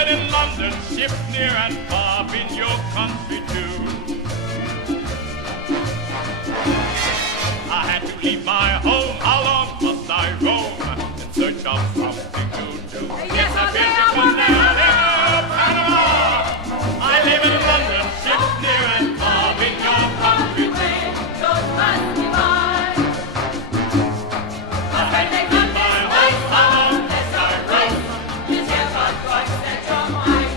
living in London, ship near and far, in your country too. I had to leave my home, how long must I roam in search of something to do? Yes, I've been to Canada, Panama. I live in London, ship near and far, in your country too. Don't pass me by. I had to leave my home, how long must I roam? It's yet but God set your mind.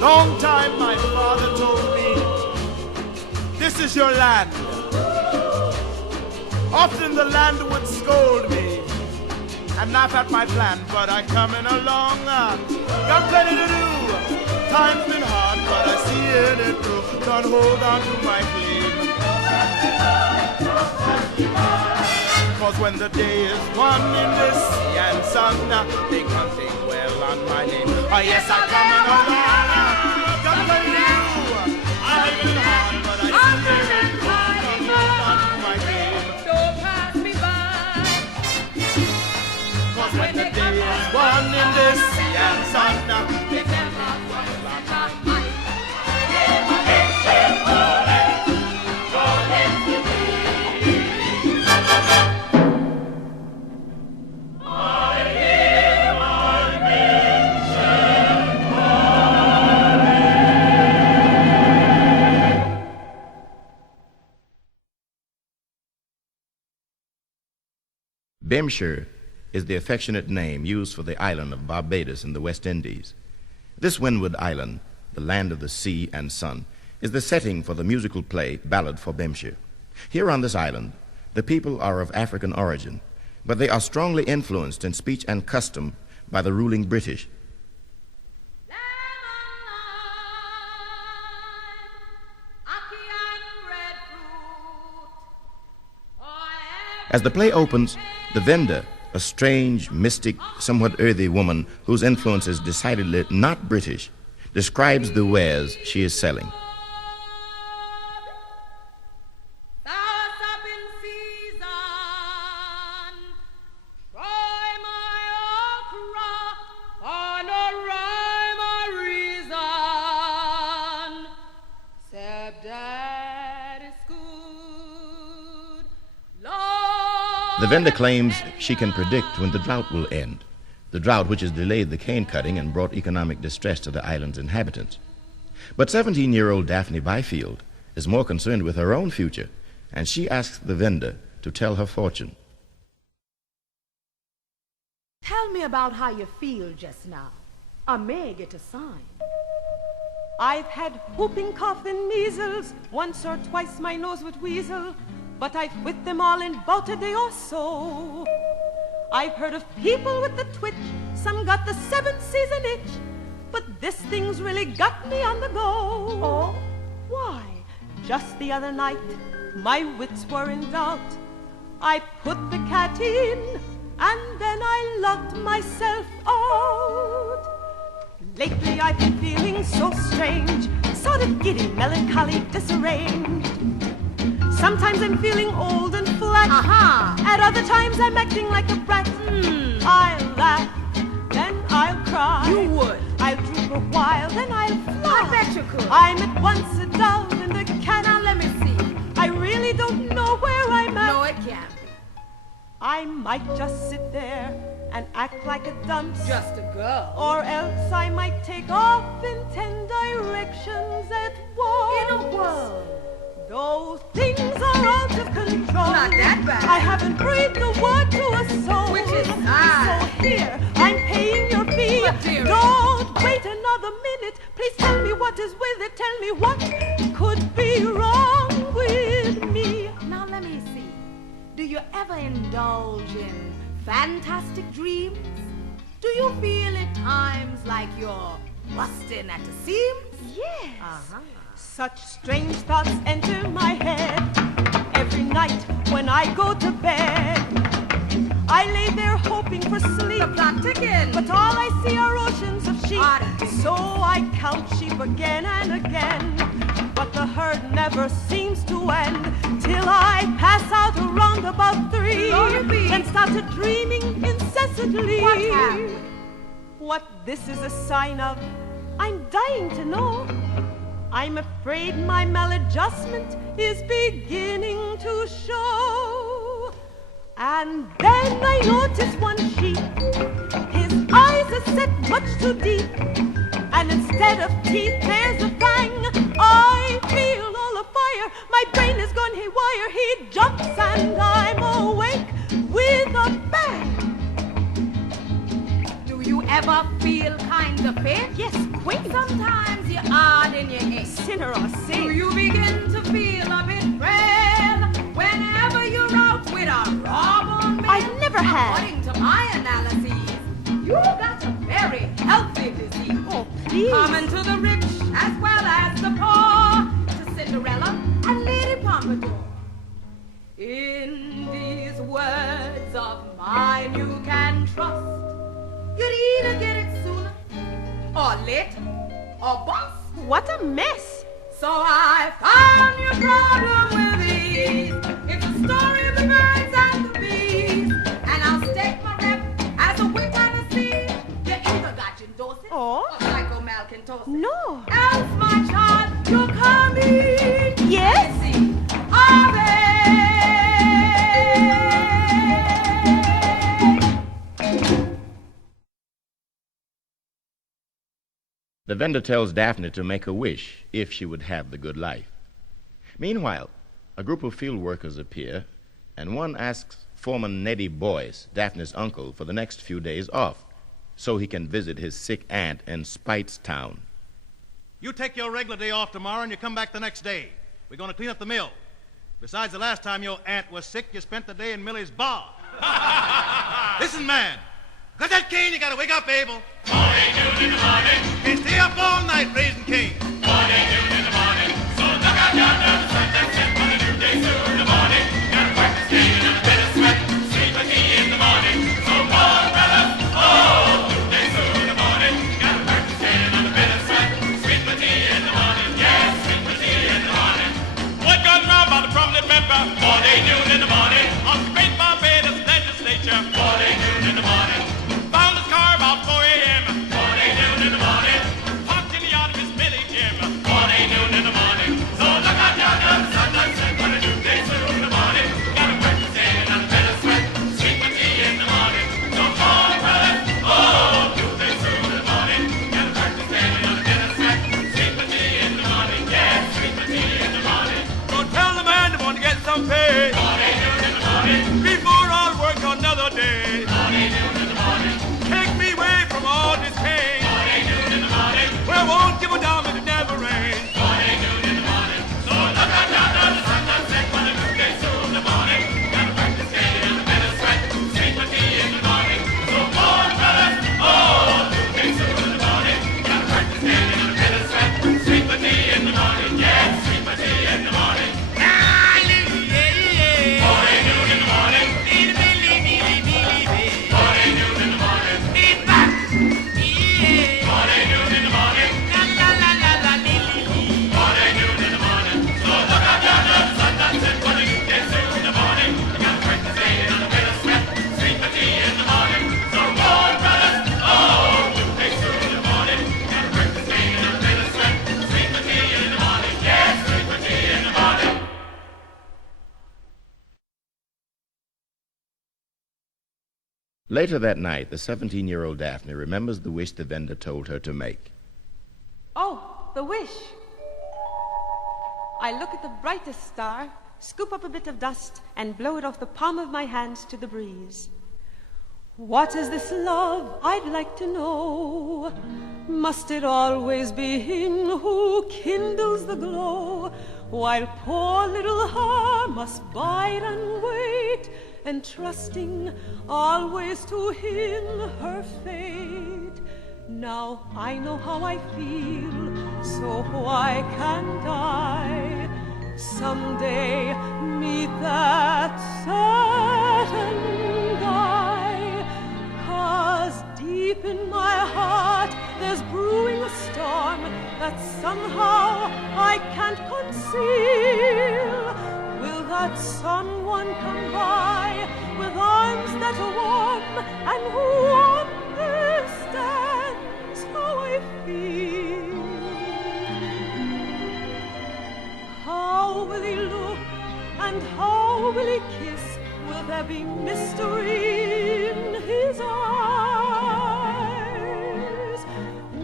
Long time my father told me, this is your land. Often the land would scold me and laugh at my plan, but I coming along, got plenty to do. Time's been hard, but I see it through. Don't hold on to my claim. Cause when the day is won in the sea and sun, they can't think well on my name. Oh yes, I'm coming along. Got plenty to do. I live in hard, but I see it through. Don't hold on to my claim. Don't pass me by. Cause when the day is won in the sea and sun, they can't think well on my name. Bimshire is the affectionate name used for the island of Barbados in the West Indies. This windward island, the land of the sea and sun, is the setting for the musical play Ballad for Bimshire. Here on this island, the people are of African origin, but they are strongly influenced in speech and custom by the ruling British. As the play opens, the vendor, a strange, mystic, somewhat earthy woman whose influence is decidedly not British, describes the wares she is selling. The vendor claims she can predict when the drought will end, the drought which has delayed the cane cutting and brought economic distress to the island's inhabitants. But 17-year-old Daphne Byfield is more concerned with her own future, and she asks the vendor to tell her fortune. Tell me about how you feel just now. I may get a sign. I've had whooping cough and measles, once or twice my nose would weasel, but I've with them all in about a day or so. I've heard of people with the twitch, some got the seventh season itch, but this thing's really got me on the go. Oh? Why, just the other night, my wits were in doubt. I put the cat in, and then I locked myself out. Lately I've been feeling so strange, sort of giddy, melancholy, disarranged. Sometimes I'm feeling old and flat. At other times I'm acting like a brat. I'll laugh, then I'll cry. You would. I'll droop a while, then I'll fly. I bet you could. I'm at once a dove and a cat. Now let me see. I really don't know where I'm at. No, it can't be. I might just sit there and act like a dunce. Just a girl. Or else I might take off in 10 directions at once. In a whirl. Those things are out of control. Not that bad. I haven't breathed a word to a soul. Which is sad. So here, I'm paying your fee. But dearie. Don't wait another minute. Please tell me what is with it. Tell me what could be. be wrong with me? Now let me see. Do you ever indulge in fantastic dreams? Do you feel at times like you're busting at the seams? Yes. Uh-huh. Such strange thoughts enter my head every night when I go to bed. I lay there hoping for sleep. The clock ticking. But all I see are oceans of sheep. Got it. So I count sheep again and again. But the herd never seems to end till I pass out around about 3 and started dreaming incessantly. What happened? What this is a sign of, I'm dying to know. I'm afraid my maladjustment is beginning to show. And then I notice one sheep. His eyes are set much too deep. And instead of teeth, there's a fang. I feel all afire. My brain is gone haywire. He jumps and I'm awake with a bang. Do you ever feel kind of fit? Yes, quick. Sometimes you're odd in your head. Sinner or Do sin. you begin to feel a bit frail whenever you're out with a robber man? I never have. According to my analyses, you got a very healthy disease. Oh, please. Common to the rich as well as the poor, to Cinderella and Lady Pompadour. In these words of mine you can trust. You'd either get it sooner, or later, or bust. What a mess. So I found your problem with ease. It's a story of the birds and the bees. And I'll stake my rep as a whip and a seed. You either got your Dorset Oh? or Psycho Malcontosis. No. Else, my child, you're coming. Yes? See, are they? The vendor tells Daphne to make a wish if she would have the good life. Meanwhile, a group of field workers appear, and one asks Foreman Neddy Boyce, Daphne's uncle, for the next few days off so he can visit his sick aunt in Spitestown. You take your regular day off tomorrow and you come back the next day. We're going to clean up the mill. Besides, the last time your aunt was sick, you spent the day in Millie's bar. Listen, man. Got that cane, you got to wake up, Abel. Morning, noon in the morning. Can't stay up all night raising cane. Morning, noon in the morning. So look out yonder, the sun that's set on a new day soon in the morning. Gotta practice staying on a bit of sweat. Sleep with me in the morning. So on, brothers. Oh, new day soon in the morning. Gotta practice staying on a bit of sweat. Sleep with me in the morning. Yes, sleep with me in the morning. What goes around by the prominent member? Morning, noon in the morning. On the great Barbados legislature. Morning, noon in the morning. Found his car about 4 a.m. Morning, noon in the morning. Parked in the yard of his Millie Jim. Morning, noon in the morning. So look out yonder, the sun done set on a new day soon in the morning. Gotta practice staying on a bit of sweat. Sleep with me in the morning. So on, brother. Oh, new day soon in the morning. Gotta practice staying on a bit of sweat. Sleep with me in the morning. Yes, sleep with me in the morning. Go tell the man to want to get some pay. Morning, noon in the morning. Before I'll work another day. Morning, noon in the morning. Take me away from all this pain. Morning, noon in the morning. Well, I won't give a damn if it never rains. Morning, noon in the morning. So look out yonder, the sun done set on a new day soon in the morning. Gotta practice staying on a bit of sweat. Sleep with me in the morning. So on, brothers. Oh, new day soon in the morning. Gotta practice staying on a bit of sweat. Sleep with me in the morning. Yes, sleep with me in the morning. Morning, noon in the morning. Morning, noon in the morning. Morning, noon in the morning. Morning, noon in the morning. So look out yonder, the sun done set on a new day soon in the morning. You gotta practice staying on a bit of sweat. Sleep with me in the morning. So on, brothers. Oh, new day soon in the morning. You gotta practice staying on a bit of sweat. Sleep with me in the morning. Yes, sleep with me in the morning. Later that night, the 17-year-old Daphne remembers the wish the vendor told her to make. Oh, the wish. I look at the brightest star, scoop up a bit of dust, and blow it off the palm of my hand to the breeze. What is this love, I'd like to know? Must it always be him who kindles the glow? while poor little her must bide and wait, entrusting always to him her fate. Now I know how I feel, so why can't I someday meet that certain guy? 'Cause deep in my heart there's brewing a storm that somehow I can't conceal. Will that someone come by with arms that are warm and who understands how I feel? How will he look and how will he kiss? Will there be mystery in his eyes?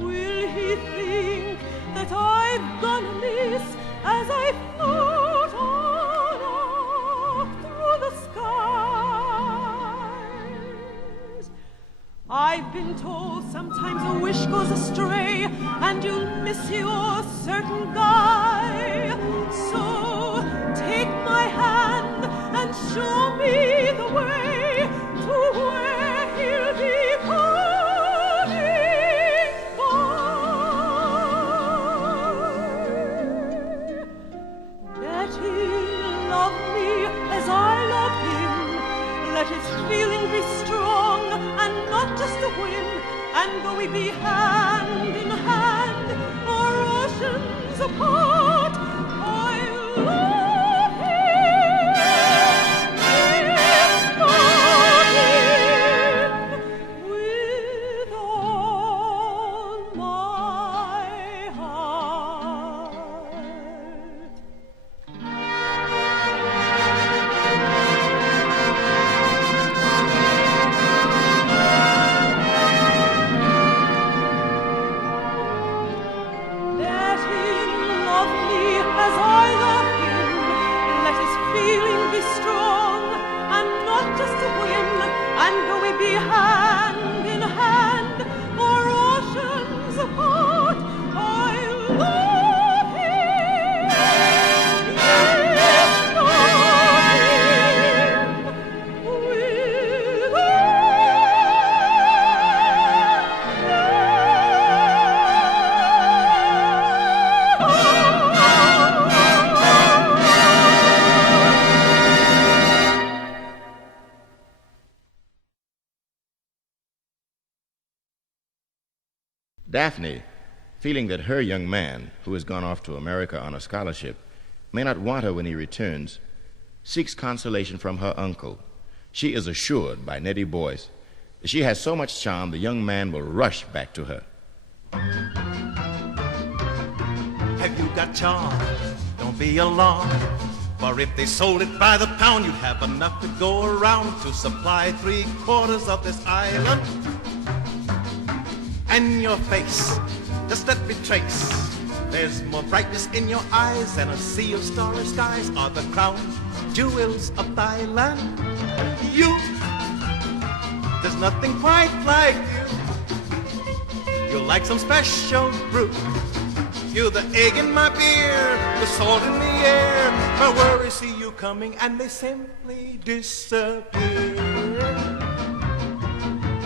Will he think that I've gone amiss as I float on up through the skies? I've been told sometimes a wish goes astray and you'll miss your certain guy. So take my hand and show me the way to where he'll be coming by. Let him love me as I love him. Let his feeling be strong and not just a whim. And though we be hand in hand or oceans apart, I love him, with all my heart. Let him love me as I love him. Let his feeling be strong and not just a whim. And though we be hand in hand or oceans apart, I love him, yes, love him, with Daphne, feeling that her young man, who has gone off to America on a scholarship, may not want her when he returns, seeks consolation from her uncle. She is assured by Nettie Boyce that she has so much charm the young man will rush back to her. Have you got charm? Don't be alarmed. For if they sold it by the pound, you'd have enough to go around to supply 3/4 of this island. And your face, just let me trace. There's more brightness in your eyes than a sea of starry skies are the crown jewels of Thailand. You, there's nothing quite like you. You're like some special brew. You're the egg in my beer, the salt in the air. My worries see you coming and they simply disappear.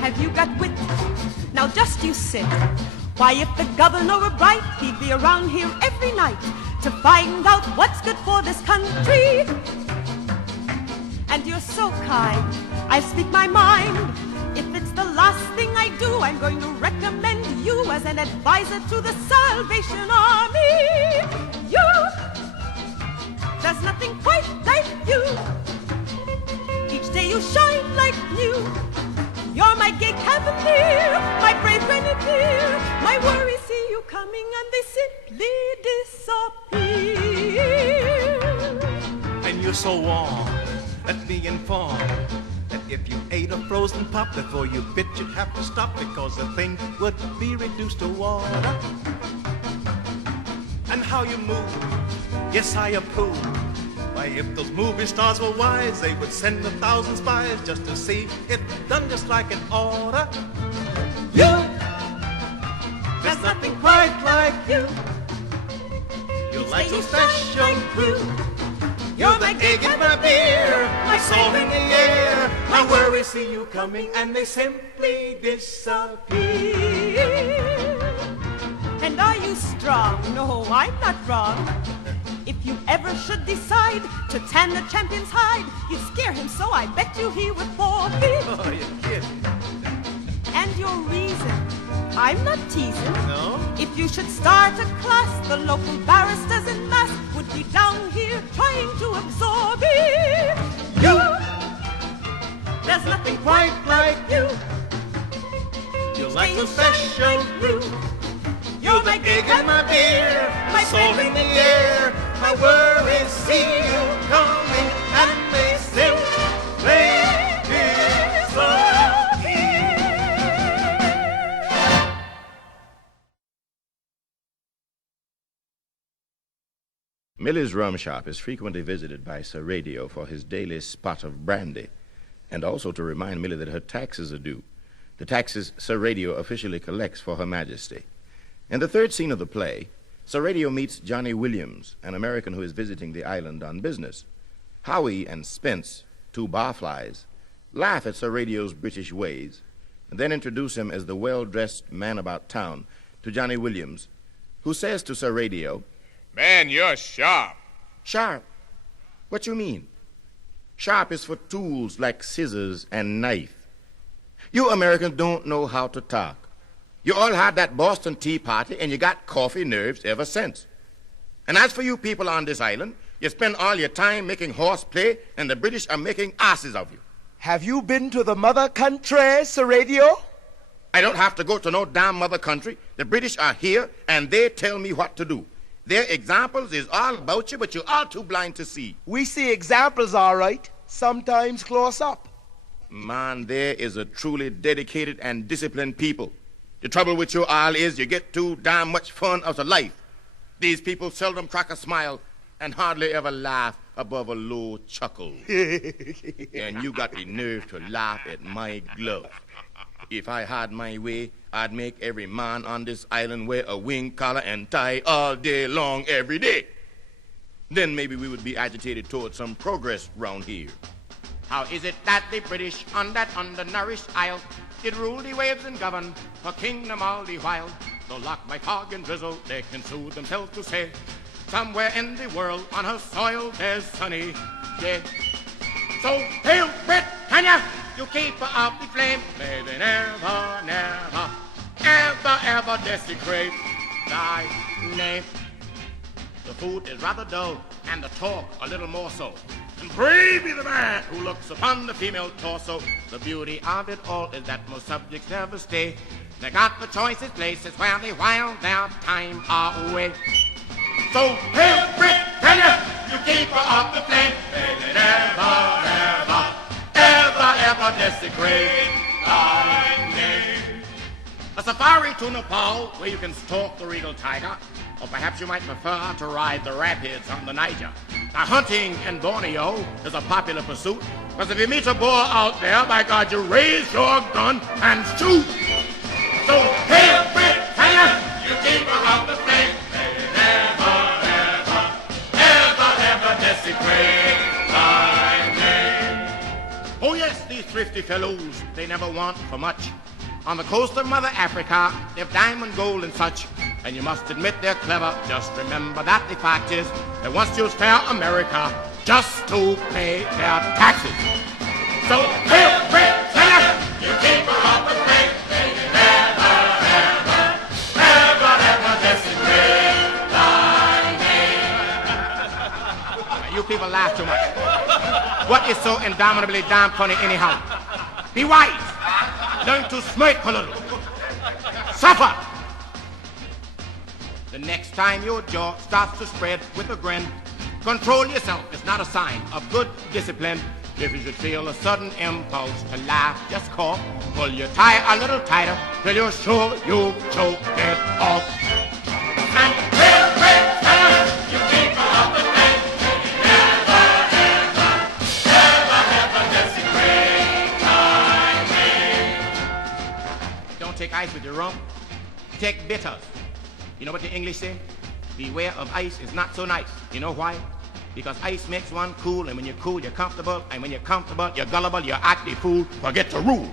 Have you got wit? Now just you sit. Why, if the governor were bright, he'd be around here every night to find out what's good for this country. And you're so kind, I speak my mind. If it's the last thing I do, I'm going to recommend you as an advisor to the Salvation Army. You, there's nothing quite like you. Each day you shine like new. You're my gay cavalier, my brave grenadier. My worries see you coming and they simply disappear. And you're so warm, let me inform that if you ate a frozen pop before you bit, you'd have to stop because the thing would be reduced to water. And how you move, yes, I approve. Why, if those movie stars were wise, they would send 1,000 spies just to see it done just like an order. You, there's nothing quite like you. You're like stay, so you shine special like crew. you. You're the egg in my beer, my soul in the air. My worries see you coming and they simply disappear. And are you strong? No, I'm not wrong. If you ever should decide to tan the champion's hide, you'd scare him so I bet you he would forfeit. Oh, you're kidding. And your reason, I'm not teasing. No? If you should start a class, the local barristers en masse would be down here trying to absorb it. You, there's nothing quite like you. You're like a special brew. You're The egg in my beer, my soul in the air. My worries see you coming and they simply disappear. Millie's rum shop is frequently visited by Sir Radio for his daily spot of brandy, and also to remind Millie that her taxes are due, the taxes Sir Radio officially collects for Her Majesty. In the third scene of the play, Sir Radio meets Johnny Williams, an American who is visiting the island on business. Howie and Spence, two barflies, laugh at Sir Radio's British ways, and then introduce him as the well-dressed man about town to Johnny Williams, who says to Sir Radio, Man, you're sharp. Sharp? What you mean? Sharp is for tools like scissors and knife. You Americans don't know how to talk. You all had that Boston Tea Party, and you got coffee nerves ever since. And as for you people on this island, you spend all your time making horseplay, and the British are making asses of you. Have you been to the mother country, Sir Radio? I don't have to go to no damn mother country. The British are here, and they tell me what to do. Their examples is all about you, but you're all too blind to see. We see examples, all right, sometimes close up. Man, there is a truly dedicated and disciplined people. The trouble with you all is you get too damn much fun out of life. These people seldom crack a smile and hardly ever laugh above a low chuckle. And you got the nerve to laugh at my glove. If I had my way, I'd make every man on this island wear a wing collar and tie all day long every day. Then maybe we would be agitated towards some progress round here. How is it that the British on that undernourished isle did rule the waves and govern her kingdom all the while? Though locked by fog and drizzle, they can soothe themselves to say, somewhere in the world on her soil there's sunny shade. So Hail Britannia, you keep her up the flame, may they never, never, ever, ever desecrate thy name. The food is rather dull, and the talk a little more so. And brave be the man who looks upon the female torso. The beauty of it all is that most subjects never stay. They got the choicest places where they while their time away. So Hail Britannia, you keep her off the flame, may they never, never, ever, ever desecrate thy name. A safari to Nepal where you can stalk the regal tiger, or perhaps you might prefer to ride the rapids on the Niger. Now, hunting in Borneo is a popular pursuit, because if you meet a boar out there, by God, you raise your gun and shoot. So, Hail Britannia, you keep her off the flame, may they never, ever, ever, ever desecrate thy name. Oh yes, these thrifty fellows, they never want for much. On the coast of Mother Africa, they've diamond, gold, and such. And you must admit they're clever. Just remember that the fact is they once used fair America just to pay their taxes. So, Hail Britannia, you keep her off the flame, may you never, ever, ever, ever desecrate thy name. You people laugh too much. What is so indomitably damn funny anyhow? Be wise. Learn to smirk a little. Suffer. The next time your jaw starts to spread with a grin, control yourself. It's not a sign of good discipline. If you should feel a sudden impulse to laugh, just cough. Pull your tie a little tighter till you're sure you'll choke it off. And Hail Britannia, you keep her off the flame, never, ever, ever, ever desecrate thy name. Don't take ice with your rum. Take bitters. You know what the English say? beware of ice is not so nice. You know why? Because ice makes one cool, and when you're cool, you're comfortable, and when you're comfortable, you're gullible, you're act the fool, forget to rule.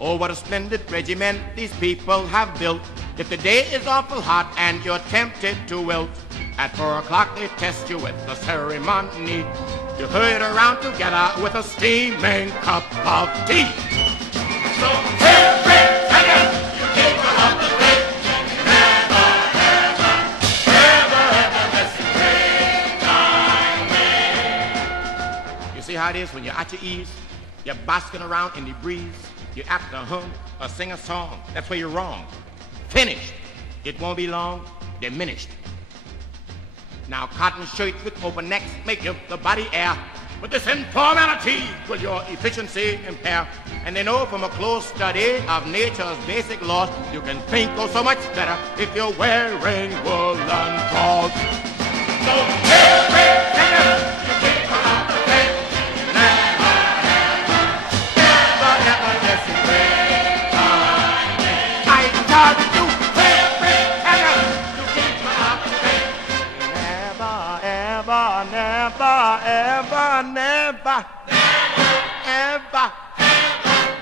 Oh, what a splendid regiment these people have built. If the day is awful hot and you're tempted to wilt, at 4 o'clock they test you with the ceremony. You hurry around together with a steaming cup of tea. So, Hail Britannia, you people of the great, never, ever, ever, ever miss a great time. You see how it is when you're at your ease? You're basking around in the breeze. You act to hum or sing a song. That's where you're wrong. Finished. It won't be long. Diminished. Now, cotton shirts with open necks may give the body air, but this informality will your efficiency impair. And they know from a close study of nature's basic laws, you can think oh so much better if you're wearing woolen clothes. So, Hail Britannia, you keep around the way. Never, ever miss a great time. I tell you, Hail Britannia, you keep around the way. Never, ever, never, ever, never, ever,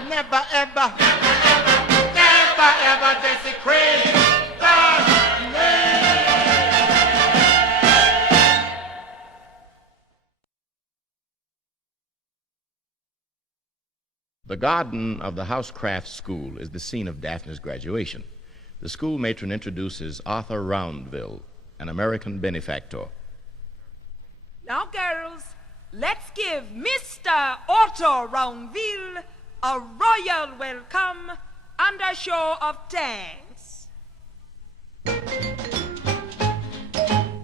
never, ever, never, ever desecrate the name. The garden of the Housecraft School is the scene of Daphne's graduation. The school matron introduces Arthur Roundville, an American benefactor. Now, girls, let's give Mr. Otto Roundville a royal welcome and a show of thanks.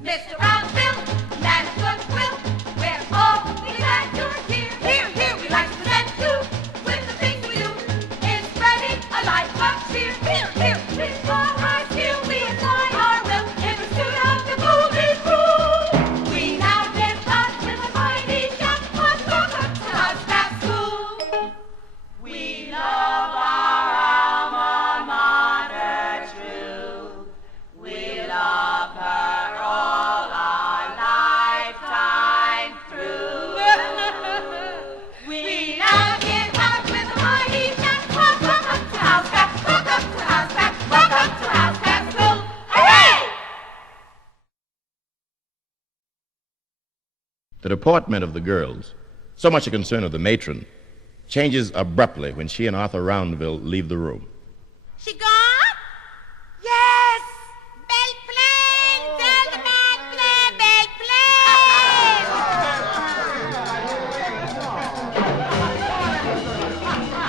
Mr. Roundville, land of goodwill, we're all glad you're here. Here, here, we like to present you with the things we do in spreading a light of cheer. Here, here, with all our skill, we apply our will in pursuit of the golden rule. We now live us with a mighty chant on welcome to Housecraft School. We love our alma mater true. We love her all our lifetime through. We now give out with a mighty chant. Welcome to Housecraft, welcome to Housecraft, welcome to Housecraft School. Hooray! The deportment of the girls, so much a concern of the matron, changes abruptly when she and Arthur Roundville leave the room. She gone? Yes! Belle Plain! Tell the man play Belle Plain!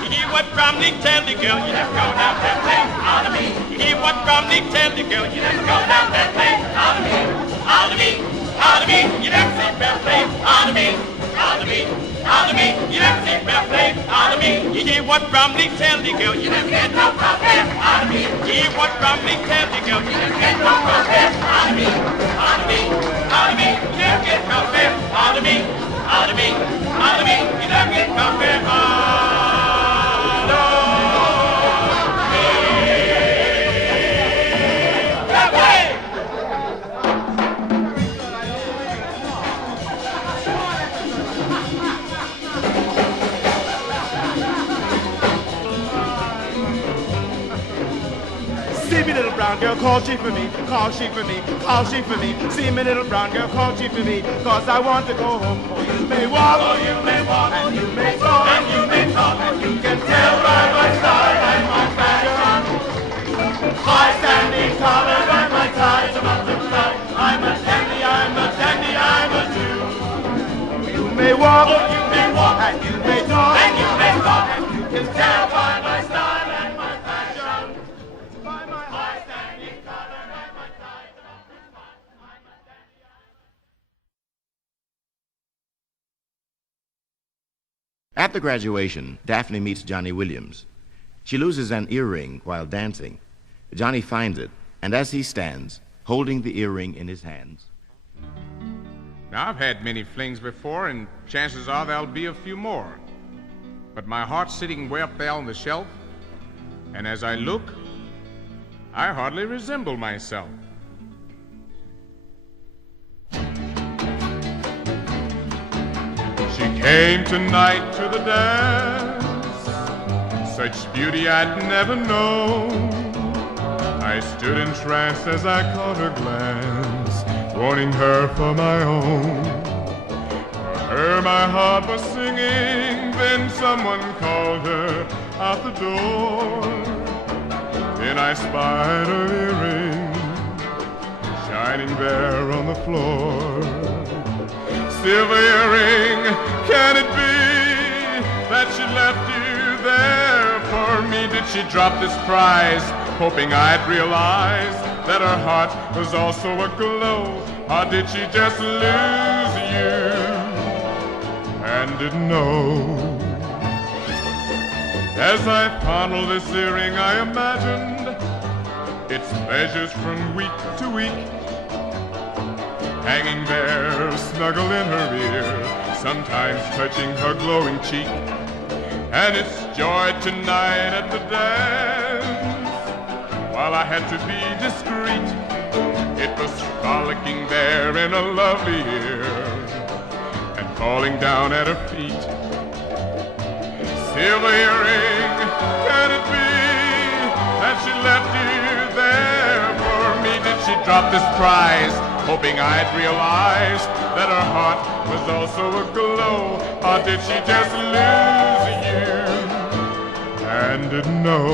You hear what Bromley tell the girl, you never go down that lane, out of me. You hear what Bromley tell the girl, you never go down that lane, out of me, out of me, out of me. You never see Belle Plain, out of me, out of me, out of me. You never see Belle Plain, out of me. You hear what Bromley tell the girl, you never get no problem, out of me. You hear what Bromley tell the girl, you never get no problem, out of me, out of me, out of me. You never get problem, out of me, out of me, out of me. You never get problem, out of me. See me, little brown girl, call she for me, call she for me, call she for me. See me, little brown girl, call she for me, cause I want to go home. Oh, you may walk, Oh, you may walk, and you may talk, and you may talk, and you can tell by my style and my fashion. High standing collar and my ties above the cloud. I'm a dandy, I'm a dandy, I'm a Jew. You may walk, Oh, you may walk, and you may talk, and you may talk, and you can tell by my style and my fashion. By my high standing collar and my ties above the cloud. I'm a dandy, At the graduation, Daphne meets Johnny Williams. She loses an earring while dancing. Johnny finds it, and as he stands, holding the earring in his hands. Now, I've had many flings before, and chances are there'll be a few more. But my heart's sitting way up there on the shelf, and as I look, I hardly resemble myself. She came tonight to the dance, such beauty I'd never known. I stood entranced as I caught her glance, wanting her for my own. For her my heart was singing, then someone called her out the door. Then I spied her earring, shining there on the floor. Silver earring, can it be that she left you there for me? Did she drop this prize, hoping I'd realize that her heart was also aglow? Or did she just lose you and didn't know? As I fondled this earring, I imagined its pleasures from week to week, hanging there, snuggle in her ear, sometimes touching her glowing cheek. And its joy tonight at the dance, while I had to be discreet, it was frolicking there in a lovely ear and falling down at her feet. Silver earring, can it be that she left you there for me? Did she drop this prize, hoping I'd realize that her heart was also aglow? Or did she just lose you and didn't know?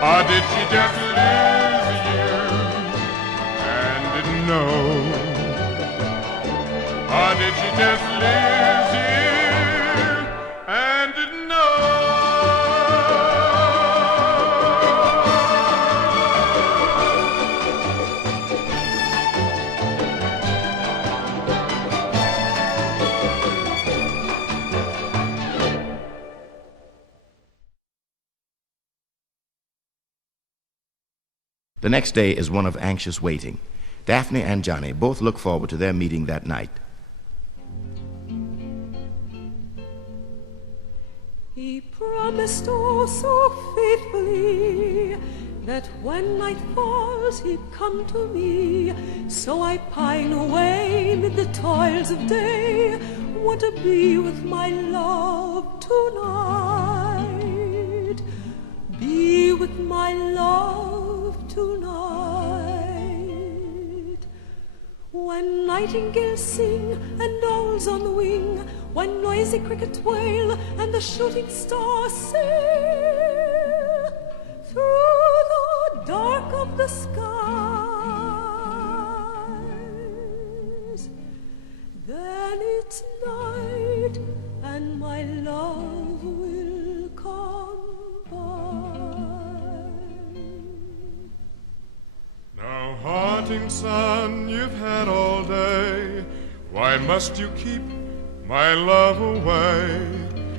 Or did she just lose you and didn't know? Or did she just lose you and didn't know? The next day is one of anxious waiting. Daphne and Johnny both look forward to their meeting that night. He promised oh so faithfully that when night falls he'd come to me. So I pine away mid the toils of day, want to be with my love tonight. Be with my love tonight. When nightingales sing and owls on the wing, when noisy crickets wail and the shooting stars sail through the dark of the skies, then it's night and my love will come by. Now, haunting sun, you've had all day. Why must you keep my love away?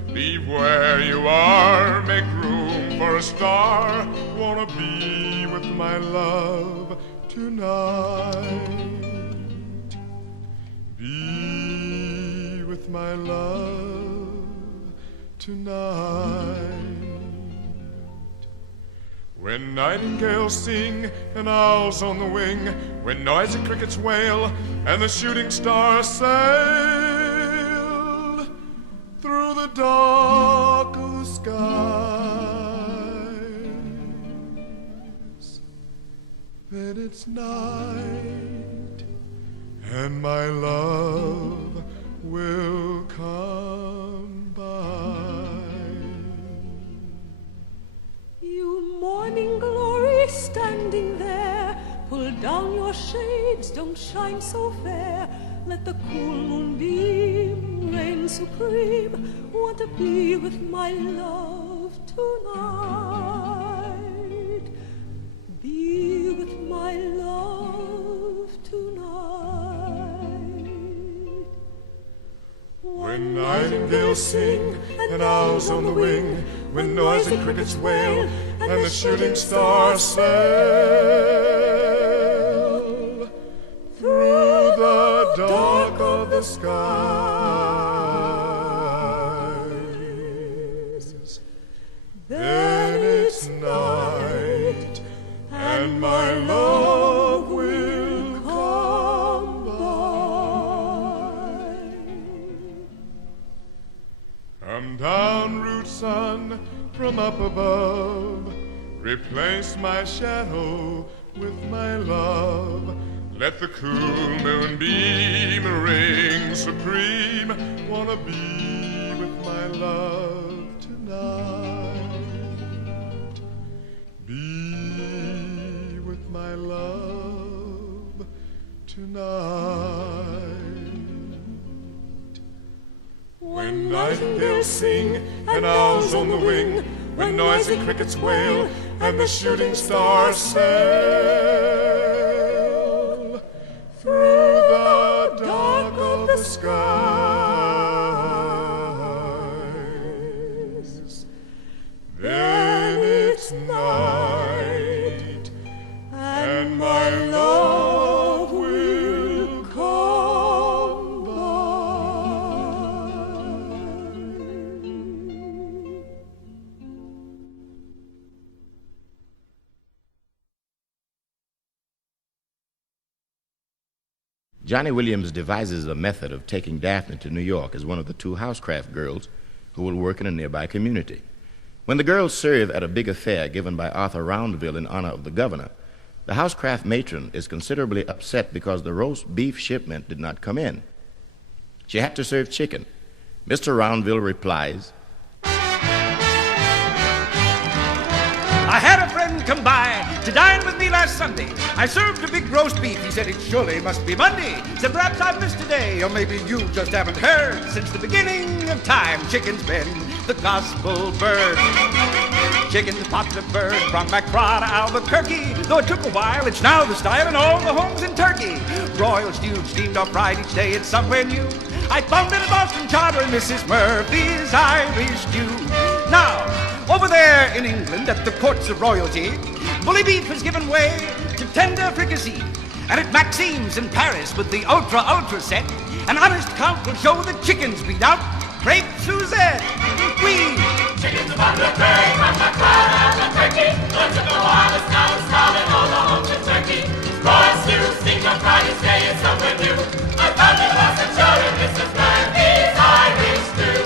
Leave where you are, make room for a star. Wanna be with my love tonight. Be with my love tonight. When nightingales sing and owls on the wing, when noisy crickets wail and the shooting stars sail through the dark of the skies, then it's night and my love will come by. You morning glory standing there, pull down your shades, don't shine so fair. Let the cool moonbeam reign supreme. Want to be with my love tonight. Be with my love tonight. When nightingales sing and owls on the wing, when noisy crickets wail and the shooting stars sail through the dark of the skies, then it's night Come down, root sun, from up above. Replace my shadow with my love. Let the cool moonbeam ring supreme. Wanna be with my love tonight. Be with my love tonight. When nightingales sing and owls on the wing, when noisy crickets wail and the shooting stars sail through the dark of the skies, then it's night and my love will come by. Johnny Williams devises a method of taking Daphne to New York as one of the two housecraft girls who will work in a nearby community. When the girls serve at a big affair given by Arthur Roundville in honor of the governor, the housecraft matron is considerably upset because the roast beef shipment did not come in. She had to serve chicken. Mr. Roundville replies, I had a friend come by to dine with me last Sunday. I served a big roast beef. He said it surely must be Monday. Said perhaps I've missed a day, or maybe you just haven't heard. Since the beginning of time, chicken's been the gospel bird. Chicken's a popular bird from Accra to Albuquerque. Though it took a while, it's now the style in all the homes in Turkey. Broiled, stewed, steamed or fried each day, it's somewhere new. I found it at Boston Charter and Mrs. Murphy's Irish stew. Now, over there in England, at the courts of royalty, bully beef has given way to tender fricassee. And at Maxime's in Paris with the ultra set, an honest count will show the chickens beat out crepe Suzette. We Chicken's a popular bird from the crowd out of Turkey. Let's go on, it's now installing all the homes in Turkey. Broiled stew, steamed on Friday, say it's somewhere new. I found it lost in children, Mrs. Murphy's Irish stew.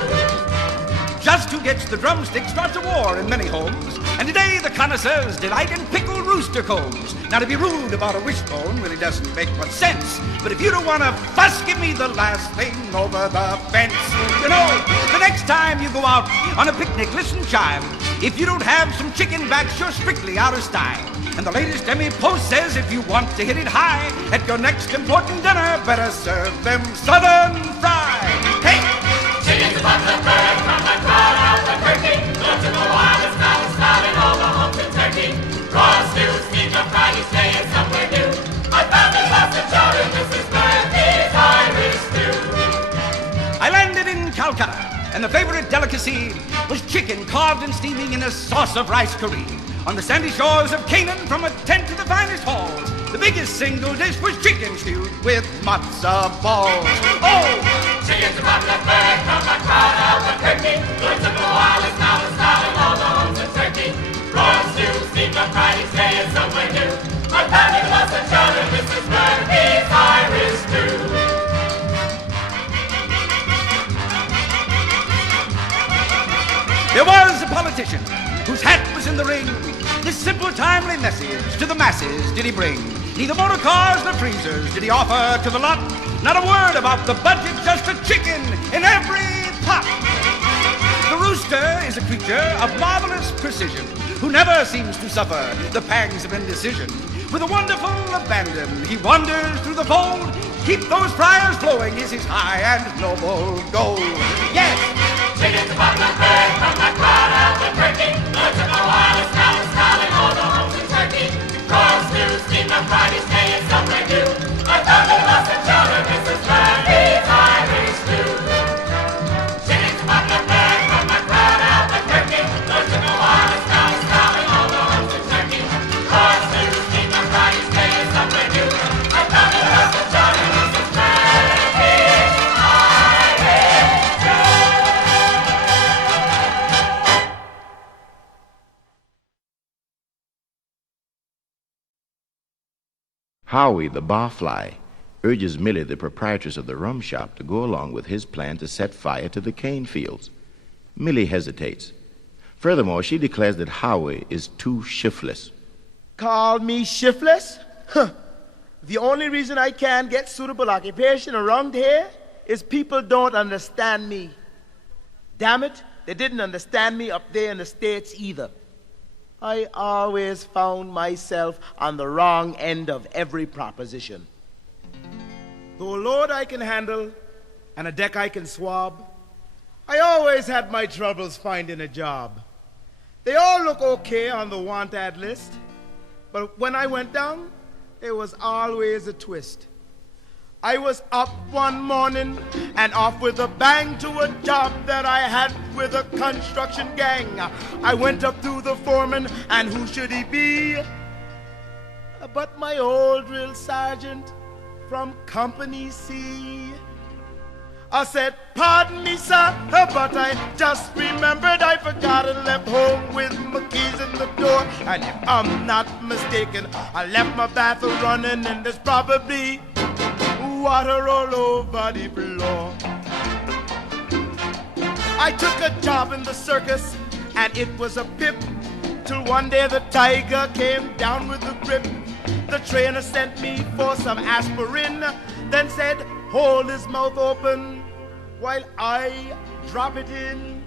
Just who gets the drumstick starts a war in many homes. And today the connoisseurs delight in pickled rooster combs. Now to be rude about a wishbone really doesn't make much sense. But if you don't want to fuss, give me the last thing over the fence. You know, the next time you go out on a picnic, listen, child. If you don't have some chicken backs, you're strictly out of style. And the latest Emmy Post says if you want to hit it high, at your next important dinner, better serve them Southern fried. Hey! Chicken's a popular bird from the crowd out of Turkey. Look to the wireless now it's in all the homes in Turkey. Broiled stew, steamed on Friday, say it's somewhere new. I found it lost in Charter, Mrs. Murphy's Irish stew. I landed in Calcutta, and the favorite delicacy was chicken carved and steaming in a sauce of rice curry. On the sandy shores of Canaan, from a tent to the finest halls, the biggest single dish was chicken stewed with matzo balls. Oh! Chicken's a popular bird from the crowd out of Turkey. Looks at the wireless now it's in all the homes in Turkey. Broiled stew, steamed on Friday, say it's somewhere new. I found it lost in Charter, Mrs. Murphy's Irish stew. There was a politician whose hat was in the ring. This simple, timely message to the masses did he bring. Neither motor cars nor freezers did he offer to the lot. Not a word about the budget, just a chicken in every pot. The rooster is a creature of marvelous precision, who never seems to suffer the pangs of indecision. With a wonderful abandon, he wanders through the fold. Keep those fryers flowing is his high and noble goal. Yes! Chicken's a popular bird from the crowd out of Turkey. Looks at the wireless now it's in all the homes in Turkey. Broiled stew, steamed on Friday, say it's somewhere new. I found it lost in Charter, Mrs. Murphy's Irish stew. Chicken's a popular bird from the crowd out of Turkey. Looks at the wireless now it's in all the homes in Turkey. Broiled stew, steamed on Friday, say it's somewhere new. I found it lost in Charter, Mrs. Murphy's Irish stew. Howie, the barfly, urges Millie, the proprietress of the rum shop, to go along with his plan to set fire to the cane fields. Millie hesitates. Furthermore, she declares that Howie is too shiftless. Call me shiftless? Huh. The only reason I can't get suitable occupation around here is people don't understand me. Damn it, they didn't understand me up there in the States either. I always found myself on the wrong end of every proposition. Though a load I can handle and a deck I can swab, I always had my troubles finding a job. They all look okay on the want-ad list, but when I went down, there was always a twist. I was up one morning and off with a bang to a job that I had with a construction gang. I went up to the foreman, and who should he be but my old drill sergeant from Company C. I said, pardon me, sir, but I just remembered I forgot and left home with my keys in the door. And if I'm not mistaken, I left my bathroom running, and there's probably water all over the floor. I took a job in the circus, and it was a pip, till one day the tiger came down with the grip. The trainer sent me for some aspirin, then said, hold his mouth open while I drop it in.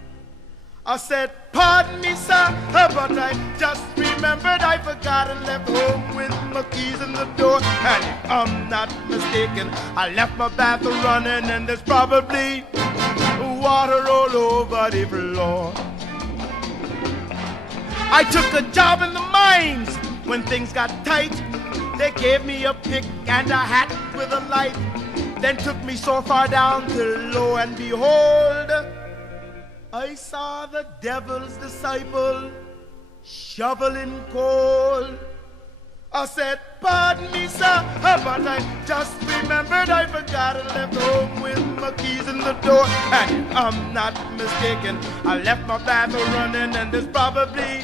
I said, pardon me, sir, but I just remembered I forgot and left home with my keys in the door. And if I'm not mistaken, I left my bathroom running, and there's probably water all over the floor. I took a job in the mines when things got tight. They gave me a pick and a hat with a light, then took me so far down till lo and behold, I saw the devil's disciple shoveling coal. I said, pardon me, sir, but I just remembered I forgot and left home with my keys in the door. And if I'm not mistaken, I left my bathroom running, and there's probably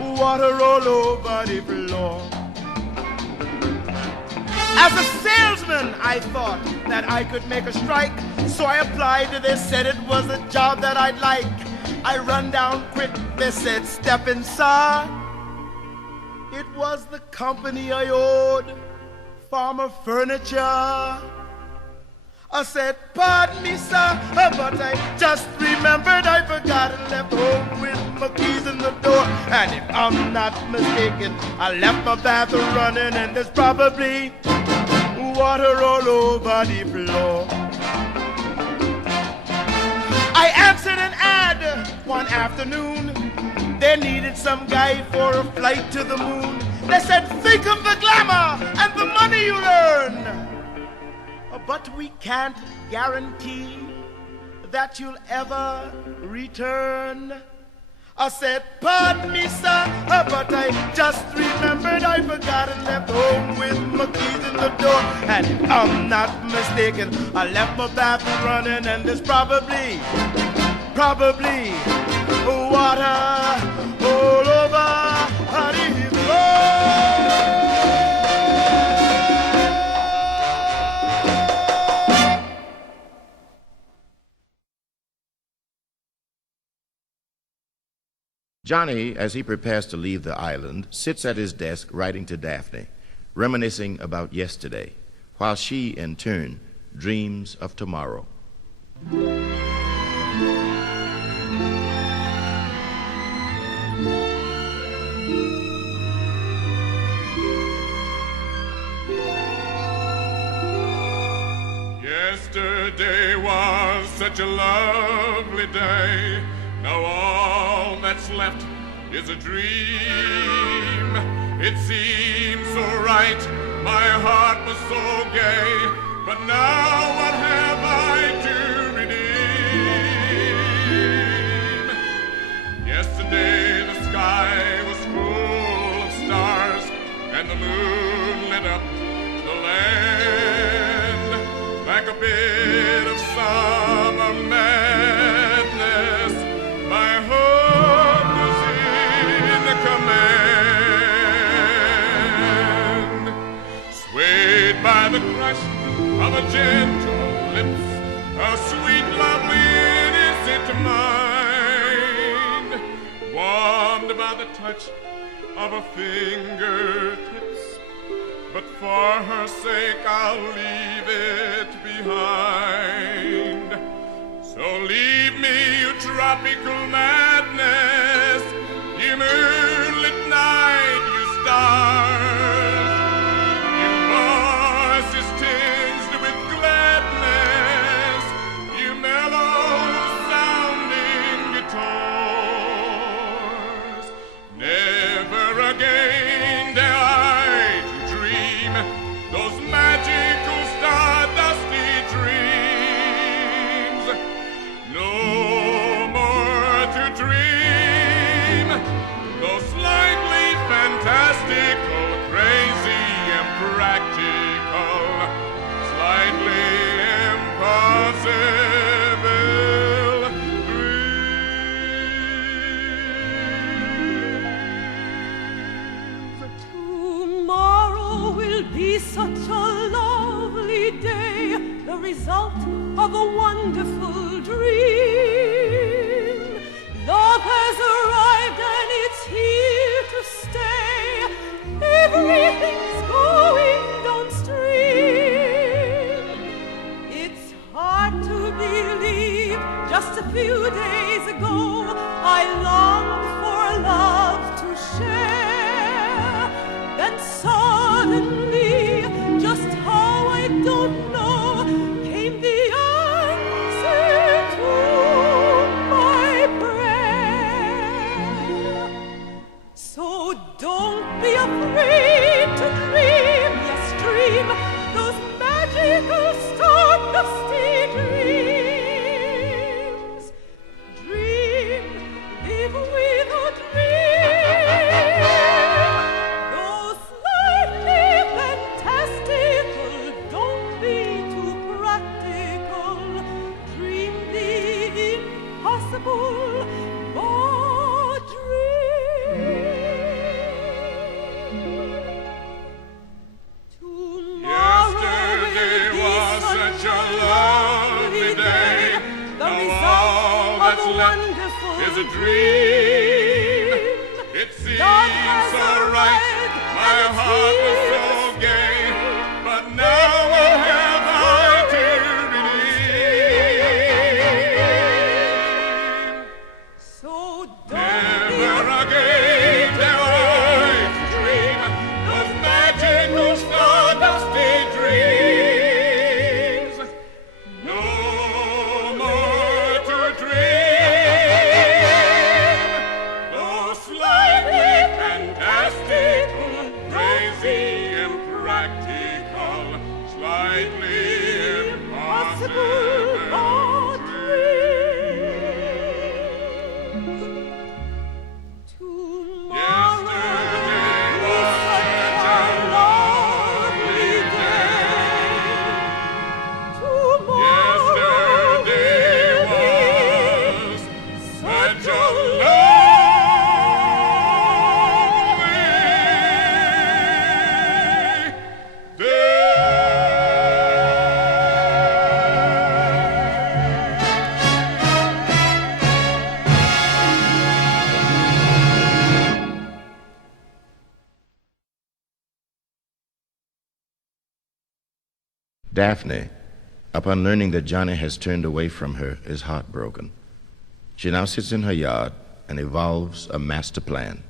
water all over the floor. As a salesman, I thought that I could make a strike, so I applied. They said it was a job that I'd like. I run down quick, they said, step inside. It was the company I owed, Farmer Furniture. I said, pardon me, sir, but I just remembered I forgot and left home with my keys in the door. And if I'm not mistaken, I left my bathroom running, and there's probably water all over the floor. I answered an ad one afternoon. They needed some guy for a flight to the moon. They said, think of the glamour and the money you'll earn, but we can't guarantee that you'll ever return. I said, pardon me, sir, but I just remembered I forgot and left home with my keys in the door. And if I'm not mistaken, I left my bathroom running, and there's probably water all over the floor. Johnny, as he prepares to leave the island, sits at his desk writing to Daphne, reminiscing about yesterday, while she, in turn, dreams of tomorrow. Yesterday was such a lovely day. Now all that's left is a dream. It seemed so right, my heart was so gay, but now what have I to redeem? Yesterday the sky was full of stars, and the moon lit up the land like a bit of summer madness. My heart was in command, swayed by the crush of a gentle lips, a sweet, lovely, innocent mind. the touch of a fingertips. But for her sake I'll leave it behind. So leave me, you tropical madness, you moonlit night, you stars, you voices tinged with gladness, you mellow sounding guitars. Never again dare I to dream those magical stardusty dreams. No more to dream those slightly fantastical, crazy, impractical, slightly impossible dreams. Tomorrow will be such a lovely day, the result of a wonderful dream. Love has arrived and it's here to stay. Everything's going downstream. It's hard to believe just a few days ago I longed for love to share. Then suddenly, just how I don't know, came the answer to my prayer. So don't be afraid to dream, yes, dream those magical stardusty dreams. Dream, live with a dream. Those slightly fantastical, don't be too practical. Dream the impossible, but dream. Yesterday was such a lovely day. Now all that's left is a dream. It seems so right, my heart was so gay, but now what have I to redeem? So don't be Never again dare I to dream those magical stardusty dreams. No more to dream those slightly fantastical, crazy, impractical, slightly impossible dreams. Yesterday was such a lovely day. Yesterday was such a lovely day. Daphne, upon learning that Johnny has turned away from her, is heartbroken. She now sits in her yard and evolves a master plan.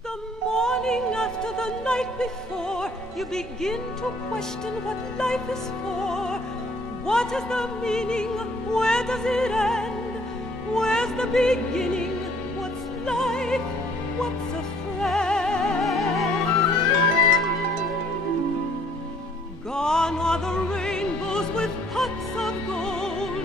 The morning after the night before, you begin to question what life is for. What is the meaning? Where does it end? Where's the beginning? What's life? What's a friend? Gone are the rainbows with pots of gold.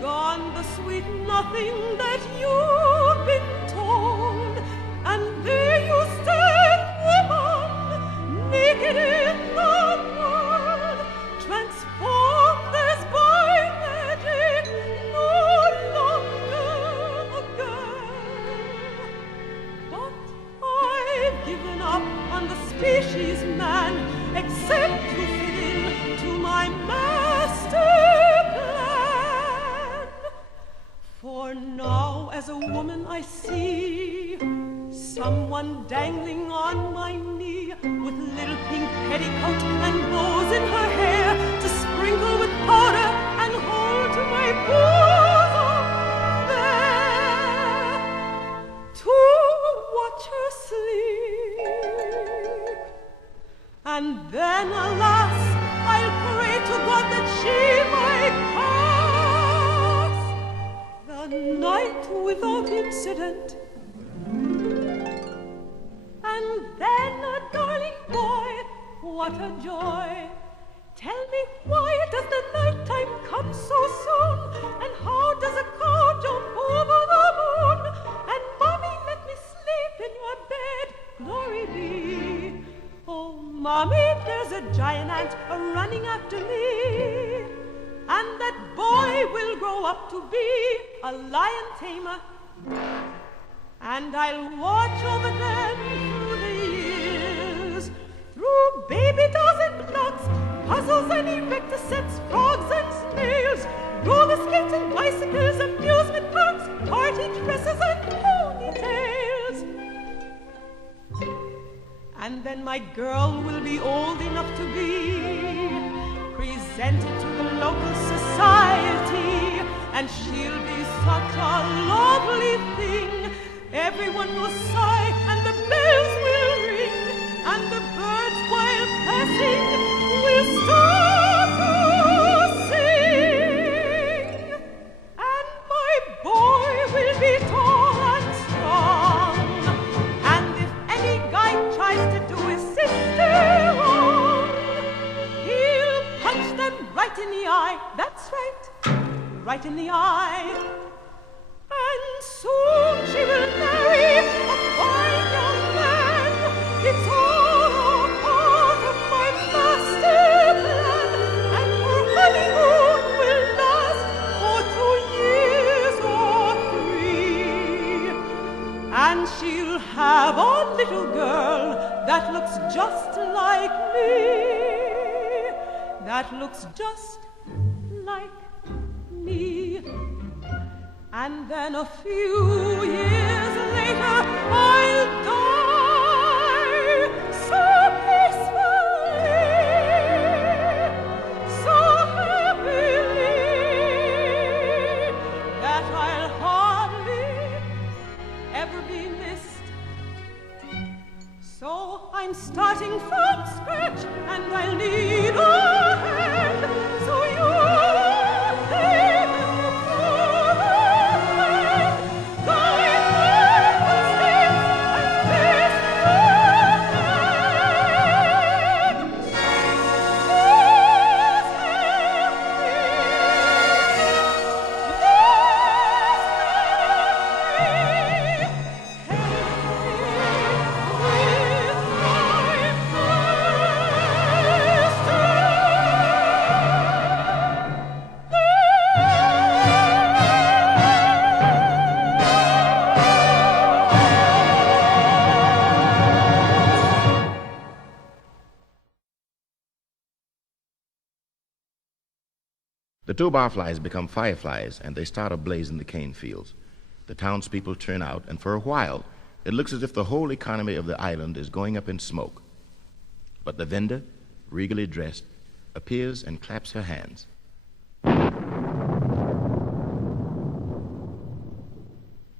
Gone the sweet nothing that you've been told. And there you stand, woman, naked in the world, transformed as by species man, except to fit in to my master plan. For now, as a woman, I see someone dangling on my knee with little pink petticoat and bows in her hair to sprinkle with powder and hold to my bosom there to watch her sleep. And then, alas, I'll pray to God that she might pass the night without incident. And then a darling boy, what a joy! Tell me, why does the nighttime come so soon? And how does a cow jump over the moon? And Mommy, let me sleep in your bed, glory be. Oh, Mommy, there's a giant ant running after me. And that boy will grow up to be a lion tamer. And I'll watch over them through the years, through baby dolls and blocks, puzzles and erector sets, frogs and snails, roller skates and bicycles, amusement parks, party dresses and ponytails. And then my girl will be old enough to be presented to the local society, and she'll be such a lovely thing. Everyone will sigh, and the bells will ring, and the birds, while passing, will start to sing. And my boy will be tall and strong, and if any guy tries to do his sister wrong, he'll punch them right in the eye. That's right, right in the eye. And soon she will marry a fine young man. It's all a part of my master plan. And her honeymoon will last for 2 years or 3. And she'll have a little girl that looks just like me. That looks just like me. And then a few years later I'll die so peacefully, so happily, that I'll hardly ever be missed. So I'm starting from scratch, and I'll need a hand, so The two barflies become fireflies, and they start ablaze in the cane fields. The townspeople turn out, and for a while, it looks as if the whole economy of the island is going up in smoke. But the vendor, regally dressed, appears and claps her hands.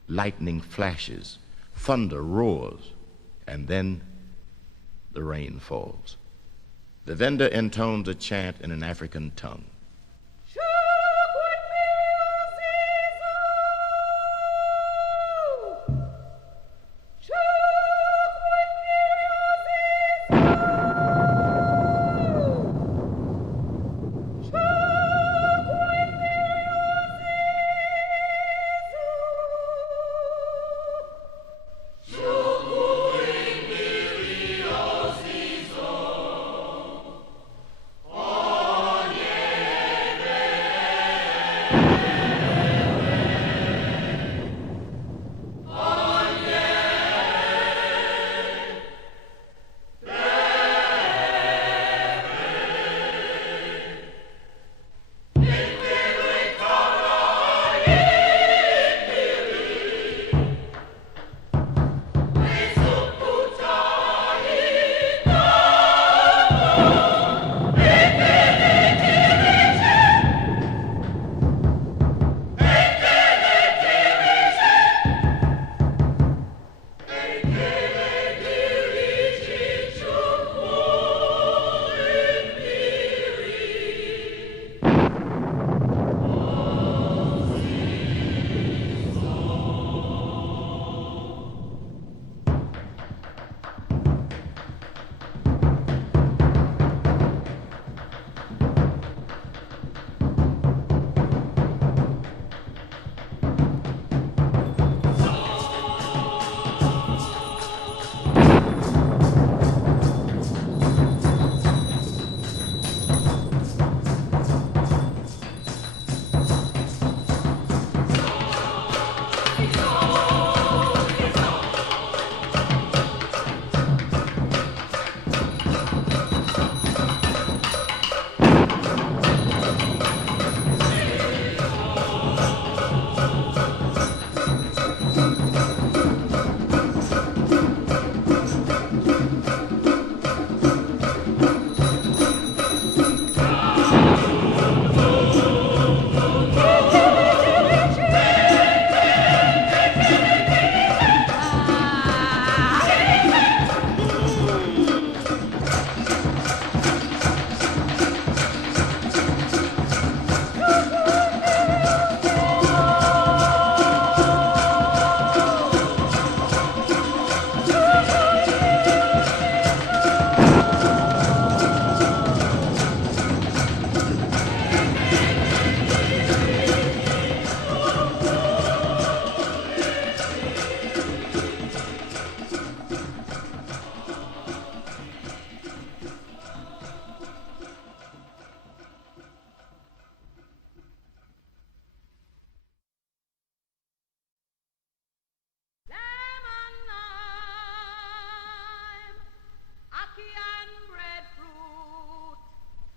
Lightning flashes, thunder roars, and then the rain falls. The vendor intones a chant in an African tongue. Oh, yeah.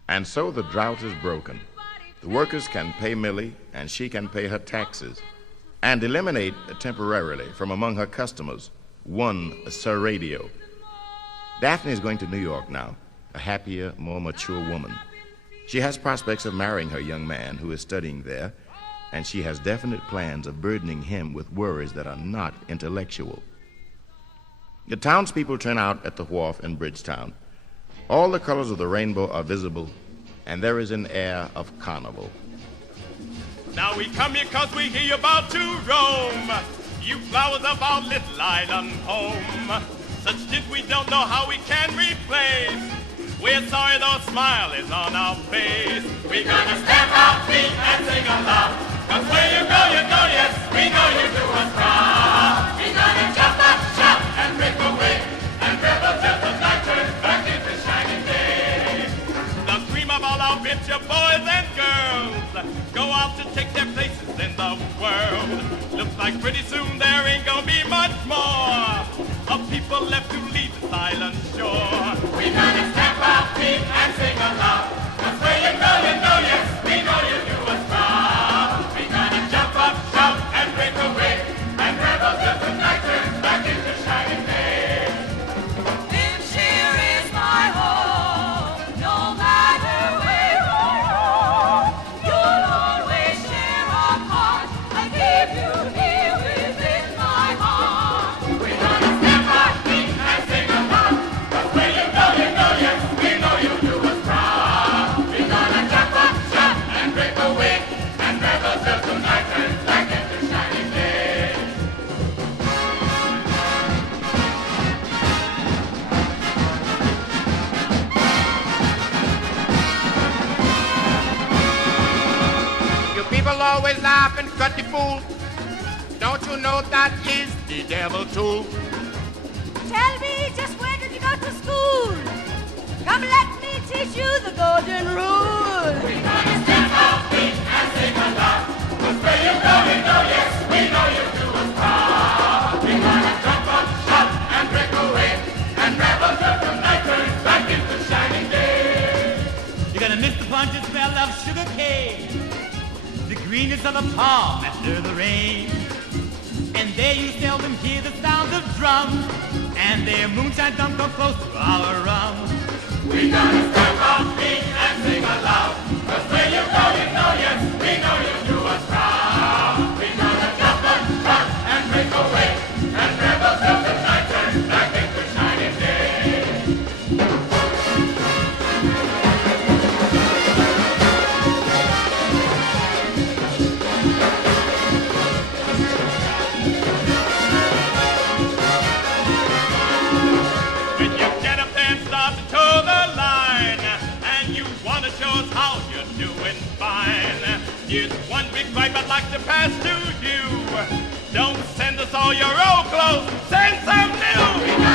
And so the drought is broken. The workers can pay Millie, and she can pay her taxes, and eliminate temporarily from among her customers one Sir Radio. Daphne is going to New York now, a happier, more mature woman. She has prospects of marrying her young man who is studying there, and she has definite plans of burdening him with worries that are not intellectual. The townspeople turn out at the wharf in Bridgetown. All the colors of the rainbow are visible, and there is an air of carnival. Now we come here 'cause we hear you about to roam, you flowers of our little island home. Such gifts we don't know how we can replace. We're sorry the smile is on our face. We're gonna stamp our feet and sing along, 'cause where you go, yes, we know you do us proud. We're gonna jump up, shout, and break away, and rebel till the night turns back into shining day. The cream of all our Bimshire boys and girls go out to take their places in the world. Looks like pretty soon there ain't gonna be much more of people left to leave this island shore. We're gonna stamp our feet and sing along, 'cause where you go, yes, we know you do us proud. We're gonna jump up, shout, and break away, and rebel till the night turns back into shining day. Bimshire is my home, no matter where I roam. You'll always share our part. I keep you here within my heart. We're gonna stamp our feet and sing along, 'cause where you go, yes, we know you do us proud. We're gonna jump up, shout, and break away, and rebel till the night turns back into shining day. You people always laugh and cut the fool. Don't you know that is the devil too? Tell me, just where did you go to school? Come, let me teach you the golden rule. We're gonna stamp our feet and sing along, 'cause where you go, yes, we know you do us proud. We're gonna jump up, shout, and break away, and rebel till the night turns back into shining day. You're gonna miss the pungent smell of sugar cane, the greenness of the palm after the rain. And there you seldom hear the sound of drums, and their moonshine don't come close to our rum. We're gonna stamp our feet and sing aloud, 'cause where you go, yes, we know you do us proud. We're gonna jump up, shout, and break away, and rebel till the night turns back into shining day. When you get up there and start to toe the line, and you wanna show us how you're doing fine, here's one big vibe I'd like to pass to you. Don't send us all your old clothes, send some new.